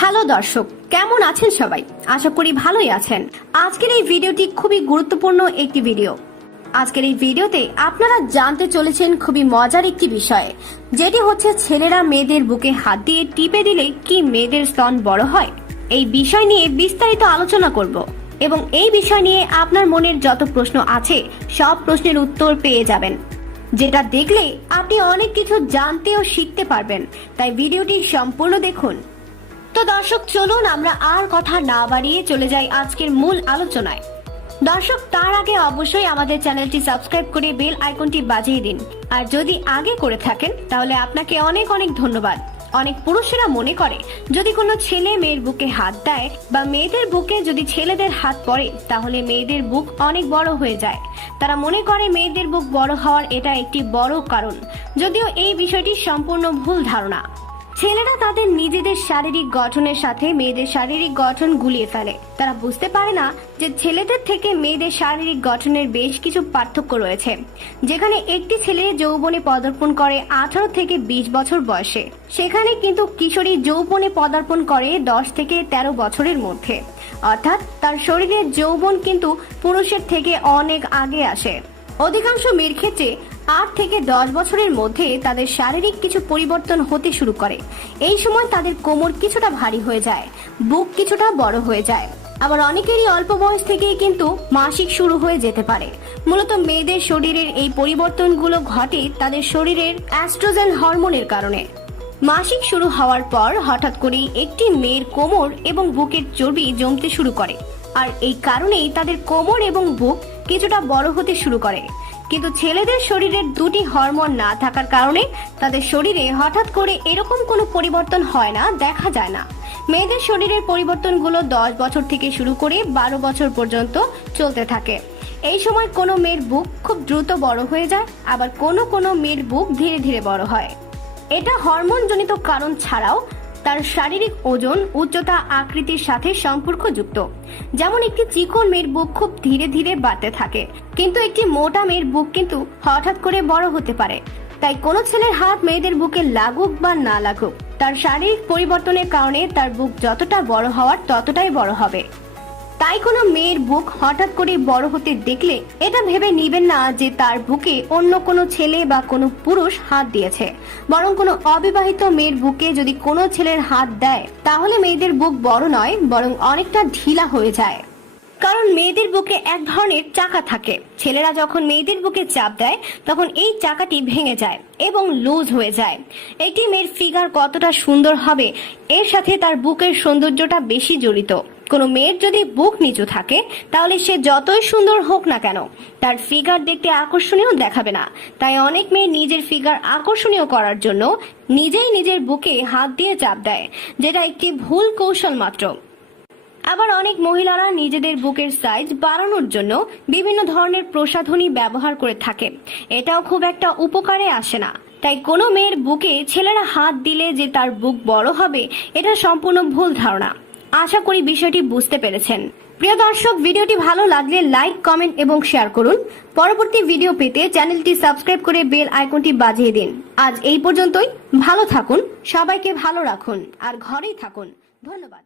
Hello দর্শক, কেমন আছেন সবাই? আশা করি ভালোই আছেন। আজকের এই ভিডিওটি খুবই গুরুত্বপূর্ণ একটি ভিডিও। আজকের এই ভিডিওতে আপনারা জানতে চলেছেন খুবই মজার একটি বিষয়, যেটি হচ্ছে ছেলেরা মেয়েদের বুকে হাত দিয়ে টিপে দিলে কি মেয়েদের স্তন বড় হয়। এই বিষয় নিয়ে বিস্তারিত আলোচনা করব এবং এই বিষয় নিয়ে আপনার মনের যত প্রশ্ন আছে সব প্রশ্নের উত্তর পেয়ে যাবেন, যেটা দেখলে আপনি অনেক কিছু জানতে ও শিখতে পারবেন। তাই ভিডিওটি সম্পূর্ণ দেখুন। তো দর্শক, চলুন আমরা আর কথা না বাড়িয়ে চলে যাই আজকের মূল আলোচনায়। দর্শক, তার আগে অবশ্যই আমাদের চ্যানেলটি সাবস্ক্রাইব করে বেল আইকনটি বাজিয়ে দিন। আর যদি আগে করে থাকেন তাহলে আপনাকে অনেক অনেক ধন্যবাদ। অনেক পুরুষেরা মনে করে যদি কোনো ছেলে মেয়ের বুকে হাত দেয় বা মেয়েদের বুকে যদি ছেলেদের হাত পড়ে তাহলে মেয়েদের বুক অনেক বড় হয়ে যায়। তারা মনে করে মেয়েদের বুক বড় হওয়ার এটা একটি বড় কারণ, যদিও এই বিষয়টি সম্পূর্ণ ভুল ধারণা। ছেলেরা তাদের নিজেদের শারীরিক গঠনের সাথে মেয়েদের শারীরিক গঠন গুলিয়ে ফেলে। তারা বুঝতে পারে না যে ছেলেদের থেকে মেয়েদের শারীরিক গঠনের বেশ কিছু পার্থক্য রয়েছে। যেখানে একটি ছেলে যৌবনে পদার্পণ করে 18 থেকে 20 বছর বয়সে, সেখানে কিন্তু কিশোরী যৌবনে পদার্পণ করে 10 থেকে 13 বছরের মধ্যে। অর্থাৎ তার শরীরের যৌবন কিন্তু পুরুষের থেকে অনেক আগে আসে। অধিকাংশ মেয়ের ক্ষেত্রে 8 থেকে 10 বছরের মধ্যে তাদের শারীরিক কিছু পরিবর্তন হতে শুরু করে। এই সময় তাদের কোমর কিছুটা ভারী হয়ে যায়, বুক কিছুটা বড় হয়ে যায়। আবার অনেকেরই অল্প বয়স থেকেই কিন্তু মাসিক শুরু হয়ে যেতে পারে। মূলত মেয়েদের শরীরের এই পরিবর্তনগুলো ঘটে তাদের শরীরের অ্যাস্ট্রোজেন হরমোনের কারণে। মাসিক শুরু হওয়ার পর হঠাৎ করেই একটি মেয়ের কোমর এবং বুকের চর্বি জমতে শুরু করে, আর এই কারণেই তাদের কোমর এবং বুক কিছুটা বড় হতে শুরু করে। কিন্তু ছেলেদের শরীরের দুটি হরমোন না থাকার কারণে তাদের শরীরে হঠাৎ করে এরকম কোনো পরিবর্তন হয় না, দেখা যায় না। মেয়েদের শরীরের পরিবর্তনগুলো 10 বছর থেকে শুরু করে 12 বছর পর্যন্ত চলতে থাকে। এই সময় কোনো মেয়ের বুক খুব দ্রুত বড় হয়ে যায়, আবার কোনো মেয়ের বুক ধীরে ধীরে বড় হয়। এটা হরমোনজনিত কারণ ছাড়াও তার শারীরিক ওজন, উচ্চতা, আকৃতির সাথে সম্পর্কযুক্ত। যেমন একটি চিকন মেয়ের বুক খুব ধীরে ধীরে বাড়তে থাকে, কিন্তু একটি মোটা মেয়ের বুক কিন্তু হঠাৎ করে বড় হতে পারে। তাই কোনো ছেলের হাত মেয়েদের বুকে লাগুক বা না লাগুক, তার শারীরিক পরিবর্তনের কারণে তার বুক যতটা বড় হওয়ার ততটাই বড় হবে। তাই কোনো মেয়ের বুক হঠাৎ করে বড় হতে দেখলে এটা ভেবে নিবেন না যে তার বুকে অন্য কোনো ছেলে বা কোনো পুরুষ হাত দিয়েছে। বরং কোনো অবিবাহিত মেয়ের বুকে যদি কোনো ছেলের হাত দেয় তাহলে মেয়েদের বুক বড় নয়, বরং অনেকটা ঢিলা হয়ে যায়। কারণ মেয়েদের বুকে এক ধরনের চাকা থাকে। ছেলেরা যখন মেয়েদের বুকে চাপ দেয় তখন এই চাকাটি ভেঙে যায় এবং লুজ হয়ে যায়। একটি মেয়ের ফিগার কতটা সুন্দর হবে এর সাথে তার বুকের সৌন্দর্যটা বেশি জড়িত। কোনো মেয়ের যদি বুক নিচু থাকে তাহলে সে যতই সুন্দর হোক না কেন তার ফিগার দেখতে আকর্ষণীয় দেখাবে না। তাই অনেক মেয়ে নিজের ফিগার আকর্ষণীয় করার জন্য নিজেই নিজের বুকে হাত দিয়ে চাপ দেয়, যেটা একটি ভুল কৌশল মাত্র। আবার অনেক মহিলারা নিজেদের বুকের সাইজ বাড়ানোর জন্য বিভিন্ন ধরনের প্রসাধনী ব্যবহার করে থাকে। এটাও খুব একটা উপকারে আসে না। তাই কোনো মেয়ের বুকে ছেলেরা হাত দিলে যে তার বুক বড় হবে, এটা সম্পূর্ণ ভুল ধারণা। আশা করি বিষয়টি বুঝতে পেরেছেন। প্রিয় দর্শক, ভিডিওটি ভালো লাগলে লাইক, কমেন্ট এবং শেয়ার করুন। পরবর্তী ভিডিও পেতে চ্যানেলটি সাবস্ক্রাইব করে বেল আইকনটি বাজিয়ে দিন। আজ এই পর্যন্তই। ভালো থাকুন, সবাইকে ভালো রাখুন আর ঘরেই থাকুন। ধন্যবাদ।